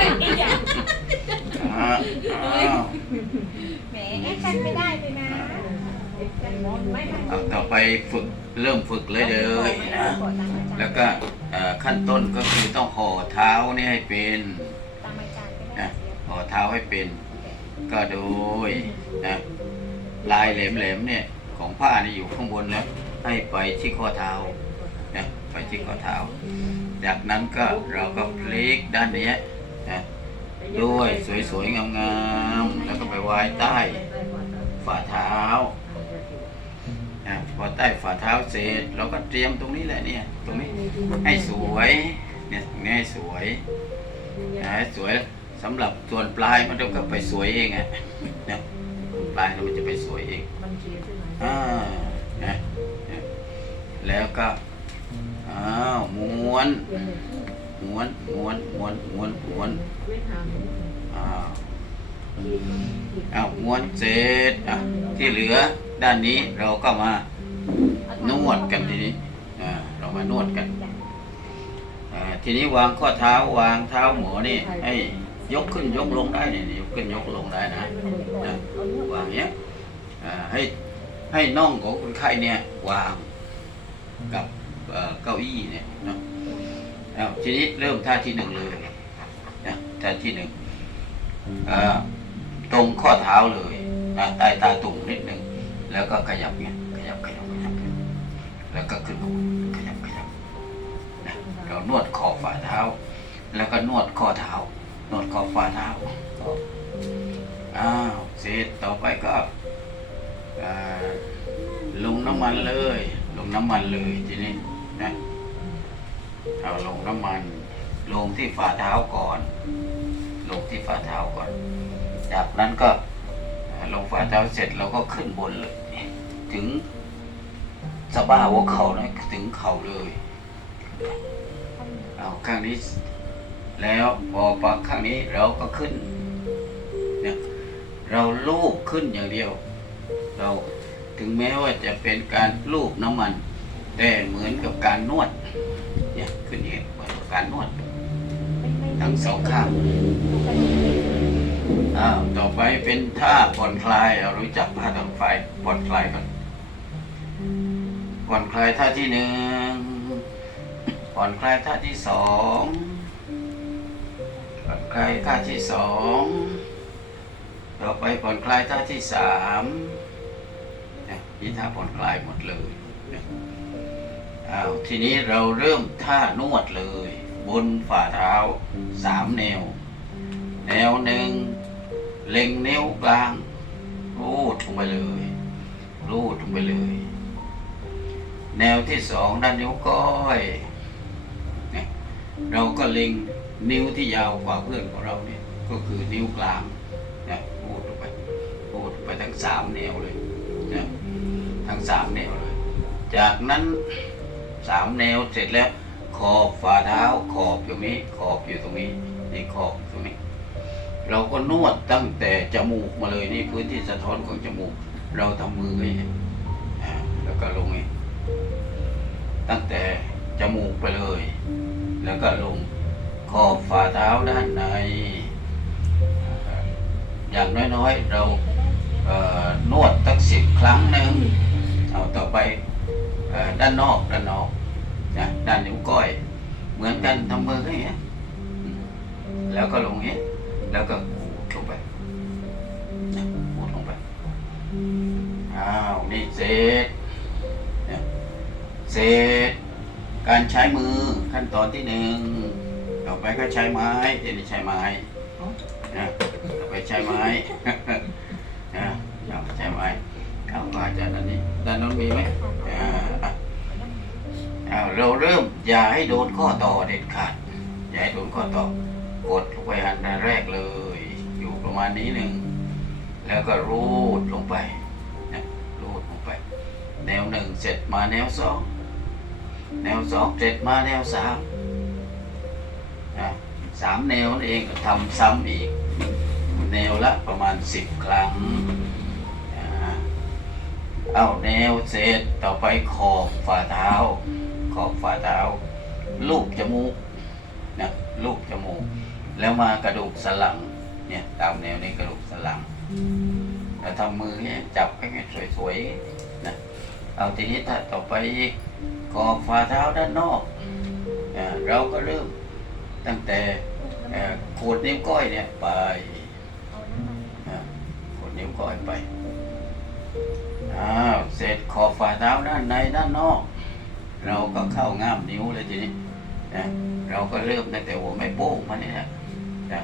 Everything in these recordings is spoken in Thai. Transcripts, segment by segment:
อ้าวอ้าวแหมแอคชั่นไม่ได้เลยนะไม่ไม่เอาต่อไปฝึกเริ่มฝึกเลยเลยนะแล้วก็เอ่อขั้นต้นก็คือต้องห่อเท้านี่ให้เป็นตามอาจารย์ก็ได้นะห่อเท้าให้เป็น ก็โดยนะลายแหลมๆเนี่ยของผ้านี่อยู่ข้างบนแล้ว ให้ไปที่ข้อเท้านะไปที่ข้อเท้า จากนั้นก็เราก็พลิกด้านเนี้ย นะด้วยสวยๆงามๆแล้วก็ไปไว้ใต้ฝ่าเท้านะพอใต้ฝ่าเท้าเสร็จเราก็เตรียมตรงนี้แหละเนี่ย ตรงนี้ให้สวยเนี่ยตรงนี้ให้สวยนะสวยสำหรับส่วนปลายมันก็ไปสวยเองอะเนี่ยปลายมันจะไปสวยเองอ่านะแล้วก็อ้าวม้วน ม้วนม้วนม้วนม้วนม้วนอ้าวอ้าวม้วนเสร็จอะที่เหลือด้านนี้เราก็มานวดกันทีนี้อ่าเรามานวดกันอ่าทีนี้วางข้อเท้าวางเท้าหมอนี่ให้ยกขึ้นยกลงได้นี่ยกขึ้นยกลงได้นะนะวางเนี้ยอ่าให้ให้น่องของคนไข้เนี่ยวางกับเก้าอี้เนี่ยนะ อ้าวทีนี้เริ่มท่าที่หนึ่งเลยนะท่าที่หนึ่งตรงข้อเท้าเลยนะใต้ตาตุ่มนิดหนึ่งแล้วก็ขยับเนี่ยขยับขยับขยับแล้วก็ขึ้นขยับขยับนะเรานวดข้อฝ่าเท้า แล้วก็นวดข้อเท้านวดข้อฝ่าเท้าอ้าวเสร็จต่อไปก็ลงน้ำมันเลย ลงน้ำมันเลยทีนี้นะ เอาลงน้ำมัน ลงที่ฝ่าเท้าก่อน ลงที่ฝ่าเท้าก่อน จากนั้นก็ลงฝ่าเท้าเสร็จเราก็ขึ้นบนเลย ถึงสะบ้าหัวเข่านะถึงเข่าเลย เอาข้างนี้ แล้วพอปักข้างนี้เราก็ขึ้นเนี่ยเราลูบขึ้นอย่างเดียว เราถึงแม้ว่าจะเป็นการลูบน้ำมัน แต่เหมือนกับการนวด เนี่ยขึ้นอย่างนี้เหมือนกับการนวดทั้งสองข้างอ้าวต่อไปเป็นท่าผ่อนคลายเอารู้จักท่าผ่อนคลายผ่อนคลายก่อนผ่อนคลายท่าที่หนึ่งผ่อนคลายท่าที่สองผ่อนคลายท่าที่สองต่อไปผ่อนคลายท่าที่สามเนี่ยนี่ท่าผ่อนคลายหมดเลยเนี่ย อ้าวทีนี้เราเริ่มท่านวดเลย บนฝ่าเท้าสามแนว แนวหนึ่งเล็งนิ้วกลางรูดลงไปเลยรูดลงไปเลย แนวที่สองด้านนิ้วก้อยเนี่ยเราก็เล็งนิ้วที่ยาวกว่าเพื่อนของเราเนี่ยก็คือนิ้วกลางเนี่ยรูดลงไปรูดไปทั้งสามแนวเลยนี่ยทั้งสามแนวเลย จากนั้น สามแนวเสร็จแล้ว ขอบฝ่าเท้า ขอบอยู่นี้ ขอบอยู่ตรงนี้นี่ขอบตรงนี้ เราก็นวดตั้งแต่จมูกมาเลยนี่พื้นที่สะท้อนของจมูก เราทำมือให้แล้วก็ลงนี่ตั้งแต่จมูกไปเลย แล้วก็ลงขอบฝ่าเท้าด้านใน อย่างน้อยๆ เราเนวดตั้งสิบครั้งหนึ่งเอาต่อไป ด้านนอกด้านนอกนะด้านนิ้วก้อย เหมือนกันทำมือให้เงี้ยแล้วก็ลงเงี้ยแล้วก็ขูดลงไปนะขูดลงไปอ้าวนี่เสร็จเนี่ยเสร็จการใช้มือขั้นตอนที่หนึ่งต่อไปก็ใช้ไม้เดี๋ยวนี้ใช้ไม้นะต่อไปใช้ไม้นะเอาใช้ไม้เอาอาจารย์ด้านนี้ด้านโน้นมีไหม อย่าให้โดนข้อต่อเด็ดขาดอย่าให้โดนข้อต่อกดลงไปอันแรกเลย อยู่ประมาณนี้หนึ่งแล้วก็รูดลงไปนะรูดลงไป แนวหนึ่งเสร็จมาแนวสองแนวสองเสร็จมาแนวสามนะสามแนวนั่นเองก็ทำซ้ำอีก แนวละประมาณสิบครั้งเอาแนวเสร็จต่อไปขอบฝ่าเท้า ขอบฝ่าเท้า ลูกจมูกนะลูกจมูก แล้วมากระดูกสันหลังเนี่ยตามแนวนี้กระดูกสันหลังแล้วทำมือเนี่ยจับให้สวยๆนะเอาทีนี้ถ้าต่อไปอีกกอบฝ่าเท้าด้านนอกอ่าเราก็เริ่มตั้งแต่เอ่อขูดนิ้วก้อยเนี่ยไปอ่าขูดนิ้วก้อยไปอ้าวเสร็จขอบฝ่าเท้าด้านในด้านนอก เราก็เข้าง่ามนิ้วเลยทีนี้นะเราก็เริ่มตั้งแต่หัวไม่โป้งมาเนี่ยนะ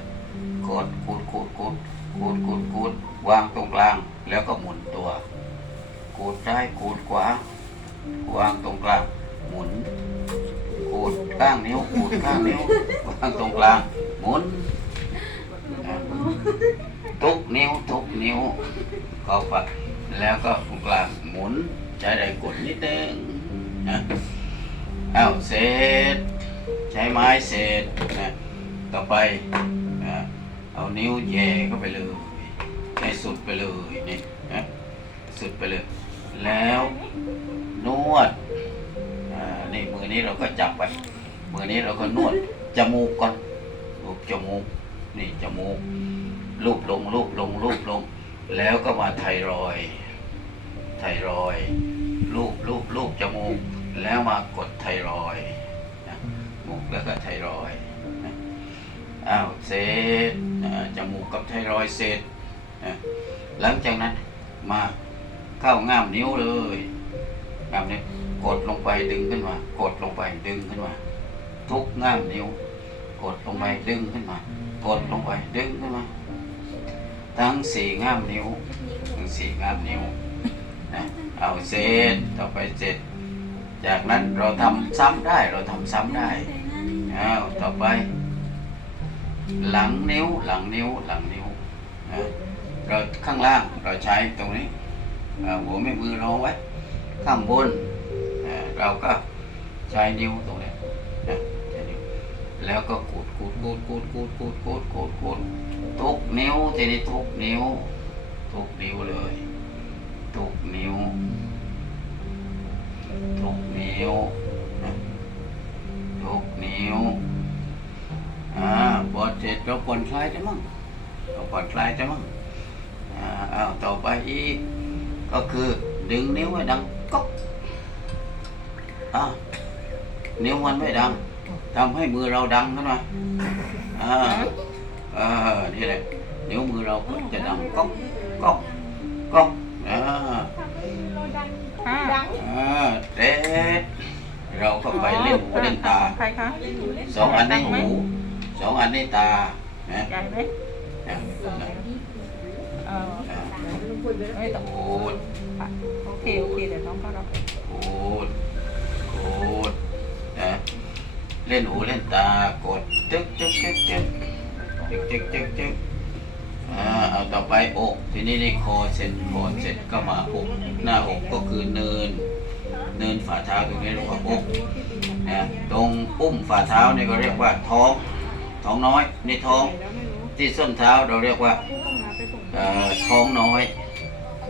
กดขูดขูดขูดขูดขูดขูดวางตรงกลาง แล้วก็หมุนตัวขูดซ้ายขูดขวาวางตรงกลาง หมุนขูดข้างนิ้วขูดข้างนิ้ววางตรงกลาง หมุนนะทุกนิ้วทุกนิ้วเข้าไปแล้วก็ตรงกลางหมุนใช้ได้กดนิดนึง นะเอาเสร็จใช้ไม้เสร็จนะต่อไปนะเอานิ้วแย่เข้าไปเลยให้สุดไปเลยนี่นะสุดไปเลย แล้วนวดอ่านี่มือนี้เราก็จับไปมือนี้เราก็นวดจมูกก่อนรูปจมูกนี่จมูกรูปลงรูปลงรูปลง แล้วก็มาไทรอยไทรอย ด์รูปรูปรูปจมูก แล้วมากดไทรอยนะจมูกแล้วก็ไทรอยนะอ้าวเสร็จจมูกกับไทรอยเสร็จนะหลังจากนั้นมาเข้าง่ามนิ้วเลยง่ามนิ้วกดลงไปดึงขึ้นมา กดลงไปดึงขึ้นมา ทุกง่ามนิ้ว กดลงไปดึงขึ้นมา กดลงไปดึงขึ้นมา ทั้งสี่ง่ามนิ้ว ทั้งสี่ง่ามนิ้ว นะเอาเสร็จต่อไปเสร็จจากนั้นเราทำซ้ำได้เราทำซ้ำได้เอาต่อไป หลังนิ้วหลังนิ้วหลังนิ้วนะเราข้างล่างเราใช้ตรงนี้หัวแม่มือเราไว้ ข้างบนเราก็ใช้นิ้วตรงนี้นะใช้นิ้วแล้วก็ขูดขูดขูดขูดขูดขูดขูดขูดขูดทุกนิ้วทีนี้ทุกนิ้วทุกนิ้วเลย ทุกนิ้ว ทุกนิ้วนะทุกนิ้วอ่าพอเสร็จเราผ่อนคลายได้มั้งเราผ่อนคลายได้มั้งอ่าอ้าต่อไปอีก ก็คือดึงนิ้วให้ดังก๊อกอ่านิ้วมันไม่ดังทำให้มือเราดังขึ้นมาอ่าเออนี่แหละนิ้วมือเราก็จะดังก๊อกก๊อกก๊อก อ่าห้อ่าแต่เราก็ไปเล่นหูเล่นตาสองอันในหู สองอันในตานะใหญ่ไหมนะนะเออไม่ต้องโอดโอเคโอเคเดี๋ยวน้องก็รับโอดโอดนะเล่นหูเล่นตากดจึ๊กจึ๊กจึ๊กจึ๊กจึ๊กจึ๊กจึ๊ก อ่าเอาต่อไปอกทีนี้นี่คอเสร็จคอเสร็จก็มาอกหน้าอกก็คือเนิน เนินฝ่าเท้าตรงนี้เรียกว่าอกนะตรงอุ้มฝ่าเท้านี่ก็เรียกว่าท้องท้องน้อยนี่ท้องที่ส้นเท้าเราเรียกว่าท้องน้อย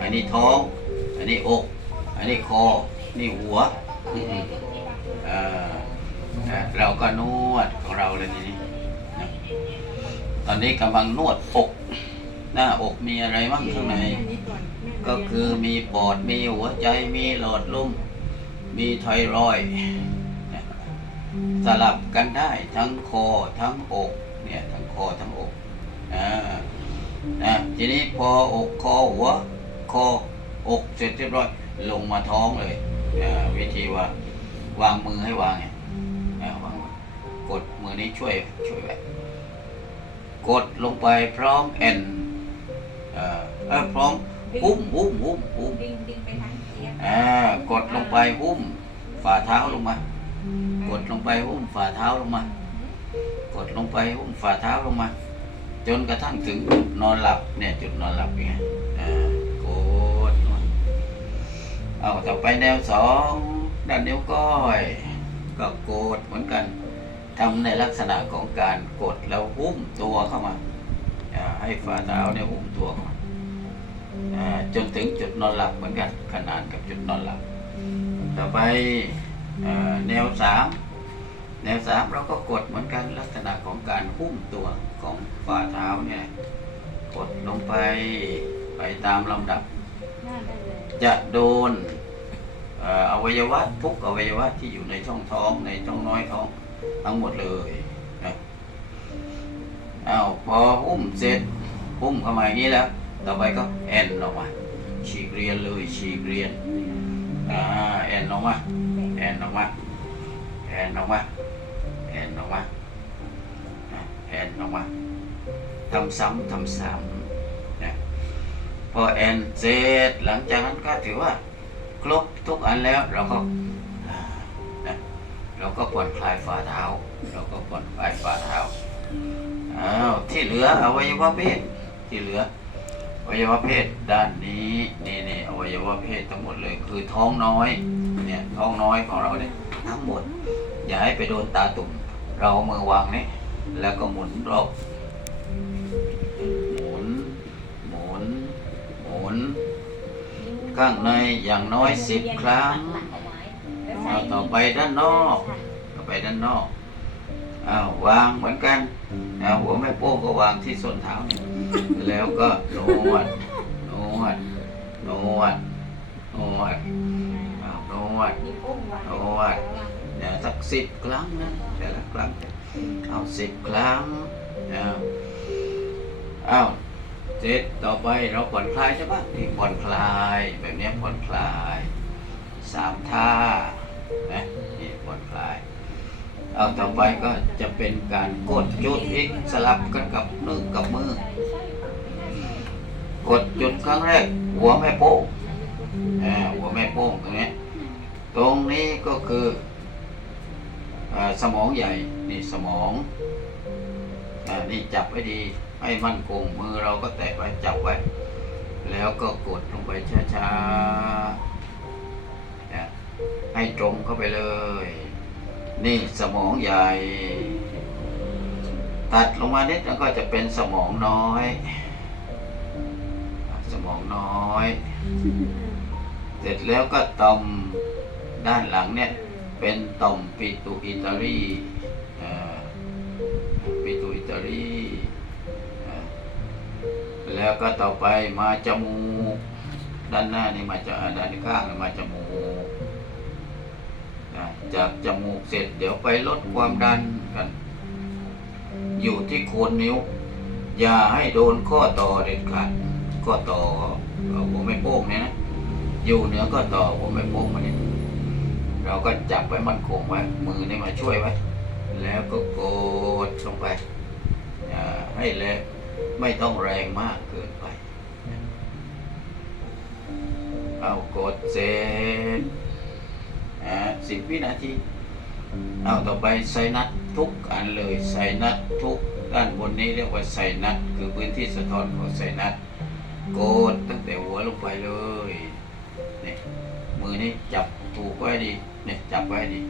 อันนี้ท้อง อันนี้อก อันนี้คอ นี่หัวอืมเอ่อนะเราก็นวดของเราเลยทีนี้ ตอนนี้กำลังนวดอก หน้าอกมีอะไรบ้างข้างในก็คือมีปอดมีหัวใจมีหลอดลมมีไทรอยสลับกันได้ทั้งคอทั้งอกเนี่ยทั้งคอทั้งอกอ่านะทีนี้พออกคอหัวคออกเสร็จเรียบร้อยลงมาท้องเลยวิธีว่าวางมือให้วางไงอ่าวางกดมือนี้ช่วยช่วยไว้กดลงไปพร้อมแอน เอ่อเอ้ยพร้อมหุ้มหุ้มหุ้มหุ้มดึงดึงไปทางเสียงอ่ากดลงไปหุ้มฝ่าเท้าลงมา กดลงไปหุ้มฝ่าเท้าลงมา กดลงไปหุ้มฝ่าเท้าลงมา จนกระทั่งถึงจุดนอนหลับเนี่ยจุดนอนหลับยังไงอ่ากดนอนเอาต่อไปแนวสองด้านนิ้วก้อยก็กดเหมือนกันทำในลักษณะของการกดแล้วหุ้มตัวเข้ามาอ่า ให้ฝ่าเท้าเนี่ยหุ้มตัวเข้ามาอ่าจนถึงจุดนอนหลับเหมือนกัน ขนานกับจุดนอนหลับ ต่อไปเอ่อแนวสามแนวสามเราก็กดเหมือนกันลักษณะของการหุ้มตัวของฝ่าเท้าเนี่ยกดลงไปไปตามลำดับหน้าได้เลยจะโดนเอ่ออวัยวะทุกอวัยวะที่อยู่ในช่องท้องในช่องน้อยท้องทั้งหมดเลยนะ เอาพอหุ้มเสร็จหุ้มเข้ามาอย่างนี้แล้ว ต่อไปก็แอนออกมาฉีกเรียนเลยฉีกเรียนอ่าแอนออกมาแอนออกมาแอนออกมาแอนออกมาแอนออกมาทำซ้ำทำซ้ำนะพอแอนเสร็จหลังจากนั้นก็ถือว่า ครบทุกอันแล้วเราก็เราก็ผ่อนคลายฝ่าเท้า เราก็ผ่อนคลายฝ่าเท้า อ้าวที่เหลืออวัยวะเพศที่เหลืออวัยวะเพศด้านนี้นี่นี่อวัยวะเพศทั้งหมดเลย คือท้องน้อยเนี่ยท้องน้อยของเราเนี่ยทั้งหมด อย่าให้ไปโดนตาตุ่มเราเอามือวางนี่แล้วก็หมุนรอบหมุนหมุนหมุน ข้างในอย่างน้อยสิบครั้งต่อไปด้านนอก ต่อไปด้านนอก ววางเหมือนกันเอาหัวแม่โป้งก็วางที่ส้นเท้าเนี่ยแล้วก็นวดนวดนวดนวดอ้าวนวดนวดเนี่ยสักสิบครั้งนะแต่ละครั้งเอาสิบครั้งเอาเอาเสร็จต่อไปเราผ่อนคลายใช่ปะนี่ผ่อนคลายแบบนี้ผ่อนคลายสามท่านะนี่ผ่อนคลาย เอาต่อไปก็จะเป็นการกดจุดอีกสลับกันกับมือกับมือ กดจุดครั้งแรก หัวแม่โป้งหัวแม่โป้งตรงนี้ตรงนี้ก็คืออสมองใหญ่ นี่สมองอนี่จับไว้ดี ให้มั่นคงมือเราก็แตะไว้จับไว้ แล้วก็กดลงไปช้าๆให้ตรงเข้าไปเลย นี่สมองใหญ่ ตัดลงมานิดแล้วก็จะเป็นสมองน้อย สมองน้อย เสร็จแล้วก็ต่อมด้านหลังเนี่ย เป็นต่อมปิตุอิตาลีปิตุอิตาลีแล้วก็ต่อไปมาจมูก ด้านหน้านี่มาจะด้านข้างนี่มาจมูก จากจมูกเสร็จเดี๋ยวไปลดความดันกัน อยู่ที่โคนนิ้ว อย่าให้โดนข้อต่อเด็ดขาดข้อต่อหัวไม่โป้งเนี่ยนะอยู่เหนือก็ต่อหัวไม่โป้งมาเนี่ยเราก็จับไว้มันคงไว้มือนี่มาช่วยไว้ แล้วก็กดลงไปอย่าให้แรงไม่ต้องแรงมากเกินไป เอากดเสร็จ สิบวินาทีเอาต่อไปไซนัสทุกอันเลยไซนัสทุกด้านบนนี้เรียกว่าไซนัสคือพื้นที่สะท้อนของไซนัสกดตั้งแต่หัวลงไปเลยนี่มือนี้จับถูกไว้ดีนี่จับไว้ดี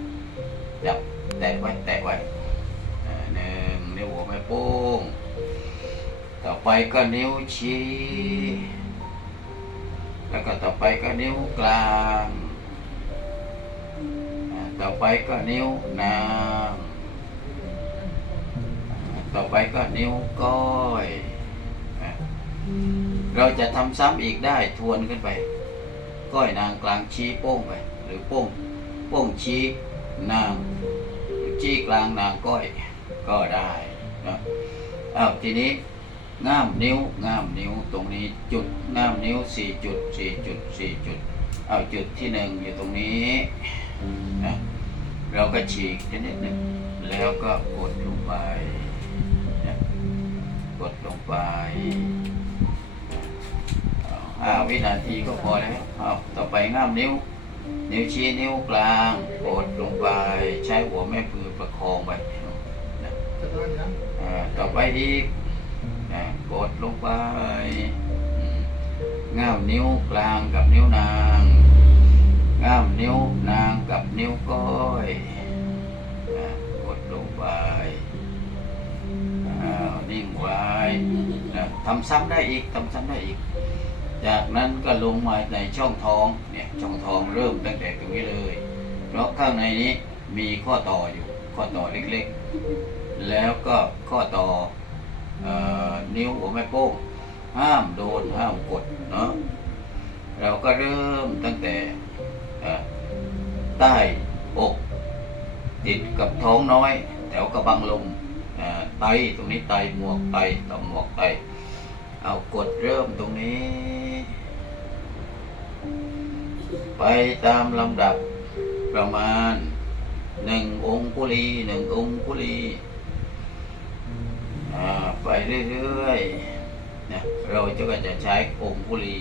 จับแตะไว้แตะไว้อ่าหนึ่งนิ้วหัวแม่โป้งต่อไปก็นิ้วชี้แล้วก็ต่อไปก็นิ้วกลางอ่า ต่อไปก็นิ้วนางต่อไปก็นิ้วก้อยเราจะทำซ้ำอีกได้ทวนขึ้นไป ก้อยนางกลางชี้โป้งไป หรือโป้งโป้งชี้นางชี้กลางนางก้อยก็ได้นะอ้าวทีนี้ง่ามนิ้วง่ามนิ้วตรงนี้จุดง่ามนิ้วสี่จุดสี่จุดสี่จุดเอาจุดที่หนึ่งอยู่ตรงนี้นะ เราก็ฉีกนิดหนึ่งแล้วก็กดลงไปนะกดลงไปอาห้าวินาทีก็พอแล้วเอาต่อไปง่ามนิ้ว นิ้วชี้นิ้วกลางกดลงไปใช้หัวแม่มือประคองไปนะต่อไปอีกนะกดลงไปง่ามนิ้วกลางกับนิ้วนาง ง่ามนิ้วนางกับนิ้วก้อยกดลงไปนิ่งไว้ทำซ้ำได้อีกทำซ้ำได้อีก จากนั้นก็ลงมาในช่องท้องเนี่ยช่องท้องเริ่มตั้งแต่ตรงนี้เลยเพราะข้างในนี้มีข้อต่ออยู่ข้อต่อเล็กๆ แล้วก็ข้อต่ออนิ้วหัวแม่โป้งห้ามโดนห้ามกดเนาะเราก็เริ่มตั้งแต่ ใต้อกติดกับท้องน้อย แถวกระบังลมไตตรงนี้ไตหมวกไตต่อมหมวกไต เอากดเริ่มตรงนี้ ไปตามลำดับประมาณหนึ่งองคุลีหนึ่งองคุลีไปเรื่อยๆนะเราจะก็จะใช้องคุลี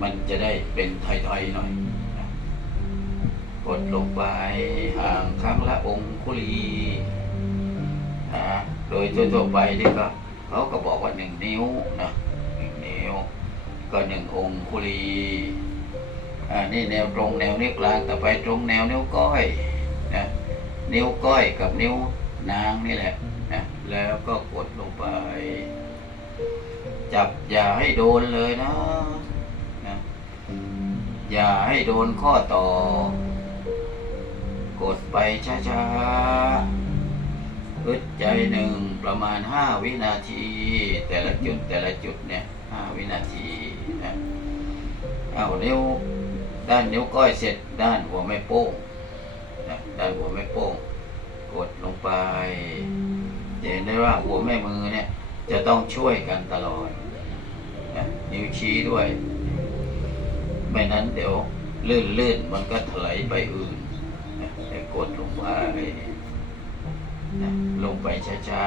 มันจะได้เป็นไทยๆหน่อย กดลงไปห่างครั้งละองคุลีนะโดยทั่วๆไปนี่ก็เขาก็บอกว่าหนึ่งนิ้วนะหนึ่งนิ้ว ก็หนึ่งองคุลีอ่านี่แนวตรงแนวนิ้วกลางต่อไปตรงแนวนิ้วก้อยนะนิ้วก้อยกับนิ้วนางนี่แหละนะแล้วก็กดลงไป จับอย่าให้โดนเลยนะนะอย่าให้โดนข้อต่อ กดไปช้าๆอึดใจหนึ่งประมาณห้าวินาที แต่ละจุดแต่ละจุดเนี่ยห้าวินาทีนะเอานิ้วด้านนิ้วก้อยเสร็จด้านหัวแม่โป้งนะด้านหัวแม่โป้ง กดลงไปจะเห็นได้ว่าหัวแม่มือเนี่ย จะต้องช่วยกันตลอดนะนิ้วชี้ด้วย ไม่นั้นเดี๋ยวลื่นลื่นๆมันก็ถลายไปอื่น นะให้กดลงไปนะลงไปช้า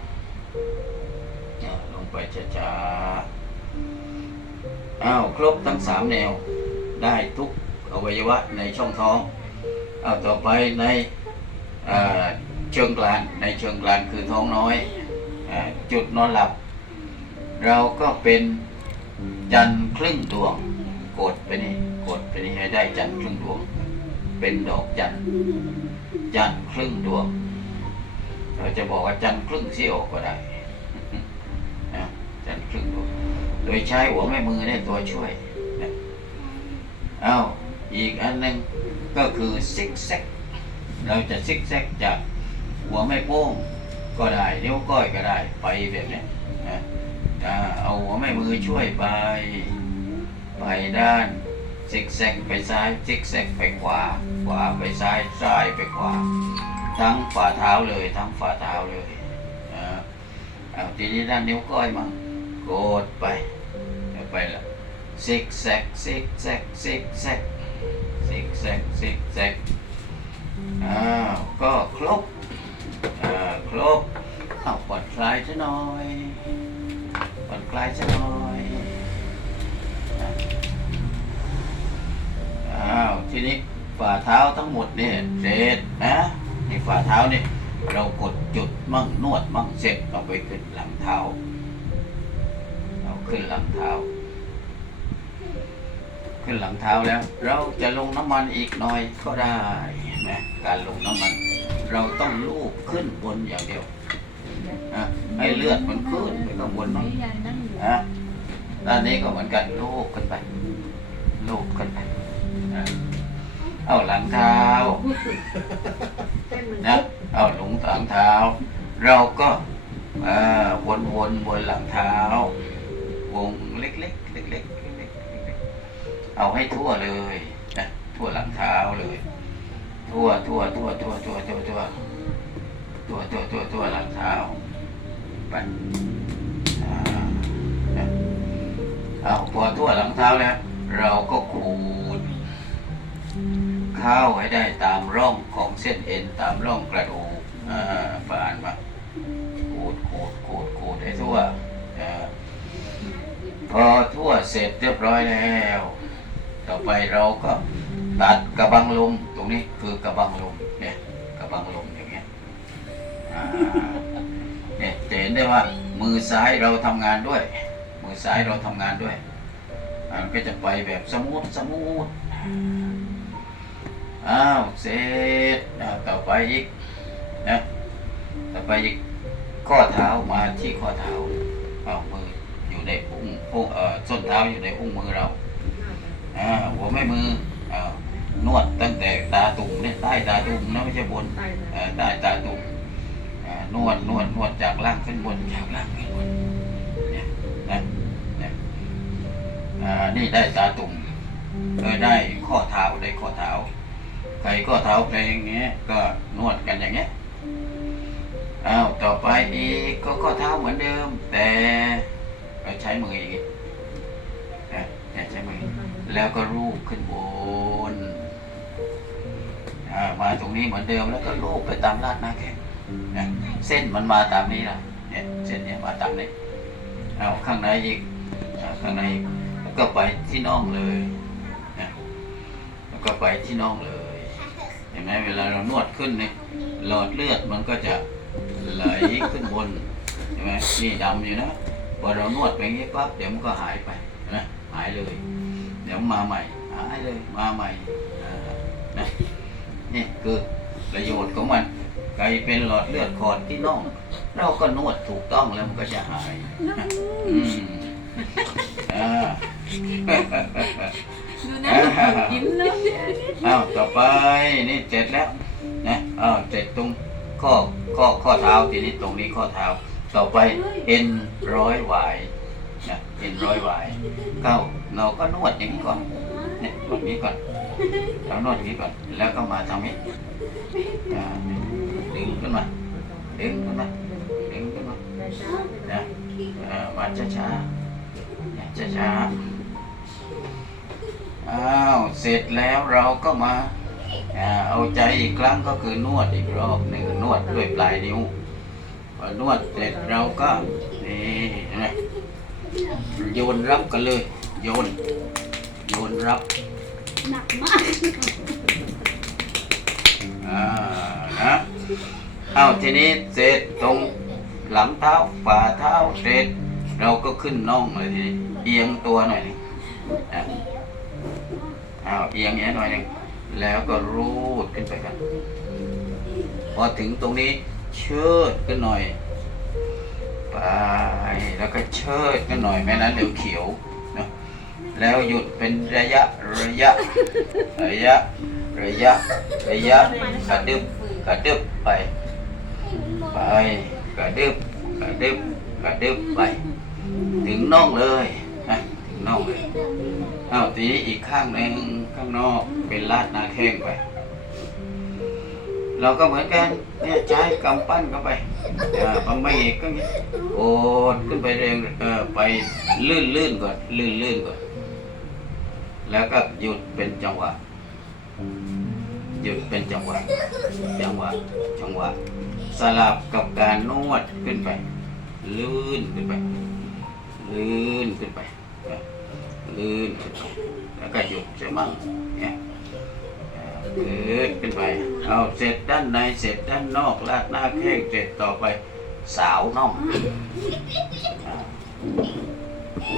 ๆนะลงไปช้าๆอ้าวครบทั้งสามแนว ได้ทุกอวัยวะในช่องท้องอ้าวต่อไปในอ่าเชิงกลางในเชิงกลางคือท้องน้อยอจุดนอนหลับ เราก็เป็นจันทร์ครึ่งดวง กดไปนี่กดไปนี่ให้ได้จันทร์ครึ่งดวง เป็นดอกจันทร์จันครึ่งดวง เราจะบอกว่าจันทร์ครึ่งเสี้ยวก็ได้นะจันทร์ครึ่งดวง โดยใช้หัวแม่มือเนี่ยตัวช่วยนะเอาอีกอันหนึ่งก็คือซิกแซกเราจะซิกแซกจากหัวแม่โป้งก็ได้นิ้วก้อยก็ได้ไปแบบนี้นะเอาหัวแม่มือช่วยไป ไปด้าน ซิกแซกไปซ้ายซิกแซกไปขวา ขวาไปซ้ายซ้ายไปขวา ทั้งฝ่าเท้าเลย ทั้งฝ่าเท้าเลยนะเอาทีนี้ด้านนิ้วก้อยมั่งกดไปไปละซิกแซกซิกแซกซิกแซกซิกแซกซิกแซกอ้าวก็ครบอ่าครบเอาผ่อนคลายซะหน่อยผ่อนคลายซะหน่อย อ้าว ทีนี้ฝ่าเท้าทั้งหมดเนี่ยเสร็จนะนี่ฝ่าเท้าเนี่ยเรากดจุดมั่งนวดมั่งเสร็จเอาไปขึ้นหลังเท้าเอาขึ้นหลังเท้า ขึ้นหลังเท้าแล้ว เราจะลงน้ำมันอีกหน่อยก็ได้นะการลงน้ำมัน เราต้องลูบขึ้นบนอย่างเดียวนะให้เลือดมันขึ้นไปข้างบนหน่อยยายนั่งอยู่นะด้านนี้ก็เหมือนกันลูบขึ้นไปลูบขึ้นไป เอาหลังเท้านะเอาหลงหลังเท้า เราก็อวนวนบนหลังเท้า วงเล็กๆเล็กๆเล็กๆเอาให้ทั่วเลยนะทั่วหลังเท้าเลย ทั่วทั่วทั่วทั่วทั่วทั่วทั่วทั่วทั่วทั่วทั่วหลังเท้าไปอ่นเอาพอทั่วหลังเท้าแล้ว เราก็ขูด เข้าให้ได้ตามร่องของเส้นเอ็นตามร่องกระดูกอ่าผ่านมาขูดขูดขูดขูดให้ทั่วพอทั่วเสร็จเรียบร้อยแล้ว ต่อไปเราก็ตัดกระบังลมตรงนี้คือกระบังลมเนี่ยกระบังลมอย่างเงี้ยเนี่ยจะเห็นได้ว่ามือซ้ายเราทำงานด้วย มือซ้ายเราทำงานด้วยมันก็จะไปแบบสมูทสมูท อ้าวเสร็จต่อไปอีกนะต่อไปอีกข้อเท้ามาที่ข้อเท้าเอามืออยู่ในอุ้งอุ้งเอ่อส้นเท้าอยู่ในอุ้งมือเราอ่าหัวแม่มืออ่านวดตั้งแต่ตาตุ่มเนี่ยใต้ตาตุ่มนะไม่ใช่บนใต้ตาตุ่มนวดนวดนวดจากล่างขึ้นบนจากล่างขึ้นบนเนี่ยนะเนี่ยอ่านี่ได้ตาตุ่มเออได้ข้อเท้าได้ข้อเท้า ใครข้อเท้าเพลงเงี้ยก็นวดกันอย่างเงี้ยอ้าวต่อไปอีกก็ข้อเท้าเหมือนเดิม แต่เราใช้มืออย่างงี้นะใช้มือแล้วก็รูปขึ้นบนมาตรงนี้เหมือนเดิมแล้วก็รูปไปตามลาดหน้าแข้งนะเส้นมันมาตามนี้ละเนี่ยเส้นเนี้ยมาตามนี้เอาข้างในอีกข้างในกแล้วก็ไปที่น่องเลยนะแล้วก็ไปที่น่องเลย ห็นไหมเวลาเรานวดขึ้นเนี่ยหลอดเลือดมันก็จะไหลขึ้นบนเห็นไหมนี่ดำอยู่นะพอเรานวดไปอย่างนี้ปั๊บเดี๋ยวมันก็หายไปเห็นไหมหายเลย เดี๋ยวมาใหม่หายเลยมาใหม่อ่านะนี่คือประโยชน์ของมันใครเป็นหลอดเลือดขอดที่น่อง เราก็นวดถูกต้องแล้วมันก็จะหายนะอืมอ่า ดูนะยิ้มเลยอ้าวต่อไปนี่เสร็จแล้วนะอ้าวเสร็จตรงข้อข้อข้อเท้าทีนี้ตรงนี้ข้อเท้า ต่อไปเอ็นร้อยหวายนะเอ็นร้อยหวายเข้าเราก็นวดอย่างนี้ก่อนเนี่ยนวดนี้ก่อนเรานวดอย่างนี้ก่อน แล้วก็มาทำนี้ดึงขึ้นมาดึงขึ้นมาดึงขึ้นมานะอ่ามาช้าๆเนี่ยช้า อ้าวเสร็จแล้วเราก็มาเอาใจอีกครั้งก็คือนวดอีกรอบหนึ่งนวดด้วยปลายนิ้วพอนวดเสร็จเราก็นี่เนไหมโยนรับกันเลย โยน โยนรับหนักมากอ่านะเอาทีนี้เสร็จตรงหลังเท้าฝ่าเท้าเสร็จ เราก็ขึ้นน่องเลยทีเอียงตัวหน่อยนะ อาเอียงอย่างนี้หน่อยหนึ่งแล้วก็รูดขึ้นไปกัน พอถึงตรงนี้เชิดขึ้นหน่อย ไป แล้วก็เชิดขึ้นหน่อยไม่นั้นเดี๋ยวเขียวนะแล้วหยุดเป็นระยะระยะ ระยะ ระยะ ระยะกระดึบกระดึบไป ไปกระดึบกระดึบกระดึบไป ถึงน่องเลย นะถึงน่องเลยเอาทีนี้อีกข้างหนึ่งข้างนอกเป็นลาดหนาแข้งไป เราก็เหมือนกันเนี่ยใช้กำปั้นเข้าไปอ่าปั๊มไม่เอกก็อย่างนี้โอดขึ้นไปเรงเออไปลื่นลื่นก่อนลื่นลื่นก่อน แล้วก็หยุดเป็นจังหวะหยุดเป็นจังหวะ จังหวะ จังหวะ สลับกับการนวดขึ้นไป ลื่นขึ้นไป ลื่นขึ้นไปนะ ลื่นแล้วก็หยุดใช่มั้งเนี่ยอ่าลื่นขึ้นไป เอาเสร็จด้านในเสร็จด้านนอกลาดหน้าแข้งเสร็จต่อไปสาวน่องอ่า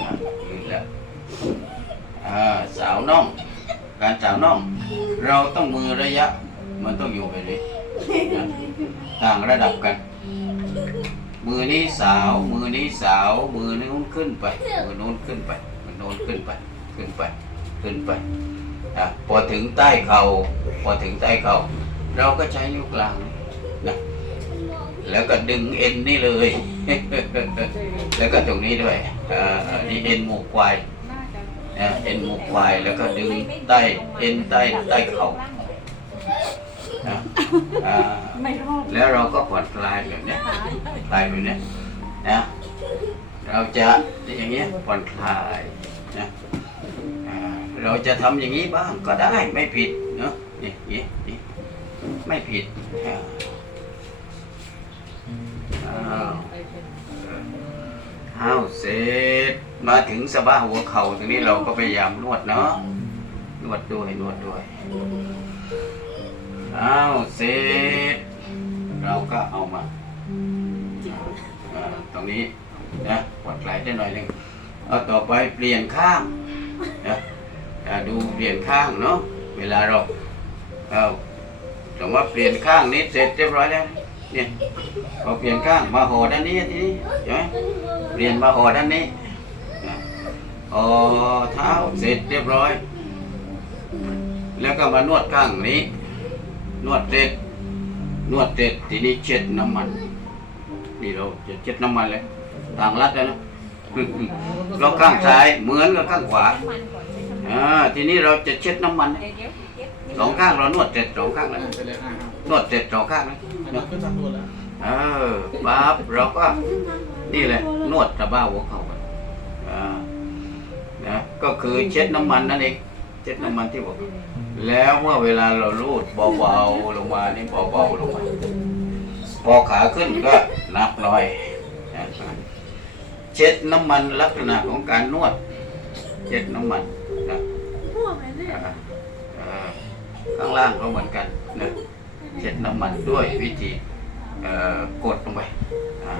อ่าลื่นแล้วสาวน่อง การสาวน่อง เราต้องมือระยะ มันต้องอยู่ไปเลยต่างระดับกันมือนี้สาว มือนี้สาว มือนู้นขึ้นไป มือนู้นขึ้นไป นู้นขึ้นไป ขึ้นไป ขึ้นไปอะพอถึงใต้เข่าพอถึงใต้เข่าเราก็ใช้นิ้วกลางนะแล้วก็ดึงเอ็นนี่เลย แล้วก็ตรงนี้ด้วยอ่าอ่านี่เอ็นหมูกควายนะเอ็นหมูควายแล้วก็ดึงใต้เอ็นใต้ใต้เข่านะอ่าไม่รอดแล้วเราก็ผ่อนคลายแบบเนี้ยคลายแบบเนี้ยนะเราจะอย่างเงี้ยผ่อนคลาย นะเราจะทำอย่างนี้บ้างก็ได้ไม่ผิดเนาะนี่นี่นี่ไม่ผิดอ้าวเสร็จมาถึงสะบ้าหัวเข่าตรงนี้เราก็พยายามนวดเนาะนวดด้วยนวดด้วยอ้าวเสร็จเราก็เอามาอ่าตรงนี้นะปลดไหลได้หน่อยหนึ่ง เอาต่อไปเปลี่ยนข้างนะดูเปลี่ยนข้างเนาะเวลาเราเอาสมมติว่าเปลี่ยนข้างนี้เสร็จเรียบร้อยแล้วเนี่ยพอเปลี่ยนข้างมาห่อด้านนี้ทีนี้ใช่ไหมเปลี่ยนมาห่อด้านนี้นะห่อเท้าเสร็จเรียบร้อย แล้วก็มานวดข้างนี้ นวดเสร็จนวดเสร็จทีนี้เช็ดน้ำมัน นี่เราจะเช็ดน้ำมันเลยต่างรัดแล้วนะ เราข้างซ้ายเหมือนกับข้างขวาอ่าทีนี้เราจะเช็ดน้ำมันสองข้างเรานวดเสร็จสองข้างเลยไปเลยอะนวดเสร็จสองข้างเลยอันนี้ขึ้นทางด่วนแล้วเออปั๊บเราก็นี่แหละนวดตะบ้าหัวเข่ากันอ่านะก็คือเช็ดน้ำมันนั่นเองเช็ดน้ำมันที่บอกแล้วเมื่อเวลาเราลูดเบาๆลงมานี่เบาๆลงมาพอขาขึ้นก็หนักหน่อย เช็ดน้ำมันลักษณะของการนวด เช็ดน้ำมันนะอ่าอ่าข้างล่างก็เหมือนกันนะเช็ดน้ำมันด้วยวิธีเอ่อกดลงไปอ่า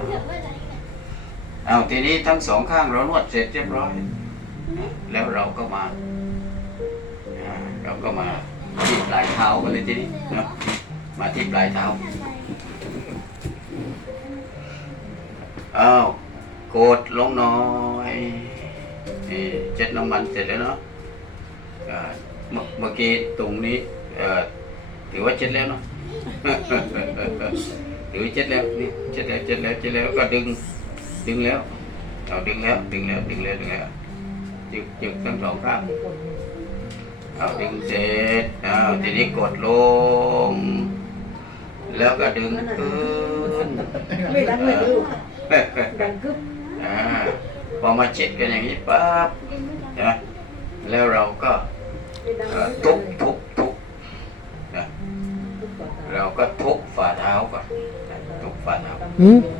เอาทีนี้ทั้งสองข้างเรานวดเสร็จเรียบร้อยนะแล้วเราก็มาอ่าเราก็มาที่ปลายเท้ากันเลยทีนี้นะมาที่ปลายเท้าเอา กดลงหน่อยนี่เช็ดน้ำมันเสร็จแล้วเนาะอ่าเมื่อเมื่อกี้ตรงนี้เอ่อถือว่าเช็ดแล้วเนาะหรือเจ็ดแล้วนี่เจ็ดแล้วเจ็ดแล้วเจ็ดแล้วก็ดึงดึงแล้วเอาดึงแล้วดึงแล้วดึงแล้วดึงแล้วจึกจึกทั้งสองข้างเอาดึงเสร็จเอาทีนี้กดลง แล้วก็ดึงขึ้นไม่ดังเลยดูดังกึ๊บอ่า พอมาเช็ดกันอย่างนี้ปั๊บนะแล้วเราก็ไม่ดังเอ่อทุบทุบทุบนะเราก็ทุบฝ่าเท้าก่อนนะทุบฝ่าเท้า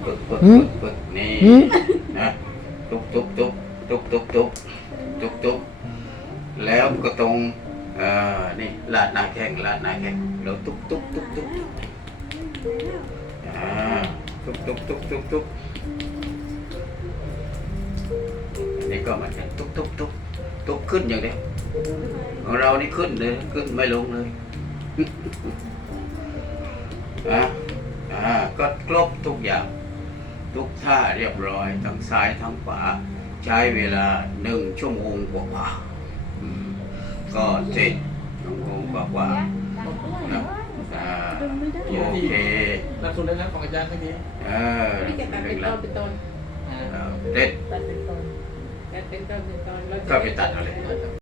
ปึกปึกปึกปึกนี่นะตุบตุบตุบตุบตุบตุบตุบตุบแล้วก็ตรงเอ่อนี่ลาดหน้าแข้งลาดหน้าแข้งเราตุบตุบตุบตุบตุบอ่าตุบตุบตุบตุบ นนี้ก็เหมือนกันตุบตุบตุบตุบขึ้นอย่างเดียวของเรานี่ขึ้นเลยขึ้นไม่ลงเลยอะอ่าก็ครบทุกอย่าง ทุกท่าเรียบร้อยทั้งซ้ายทั้งขวาใช้เวลาหนึ่งชั่วโมงกว่าๆอืมก็เสร็จชั่วโมงกว่าๆนะอ่าโอเคหลักสูตรแล้วของอาจารย์เมื่อกี้เออนี่จะตัดเป็นตอนเป็นตอนอ่าเอาเสร็จ และเป็นพระบิดาและ ก็เป็นตัดเอาเลย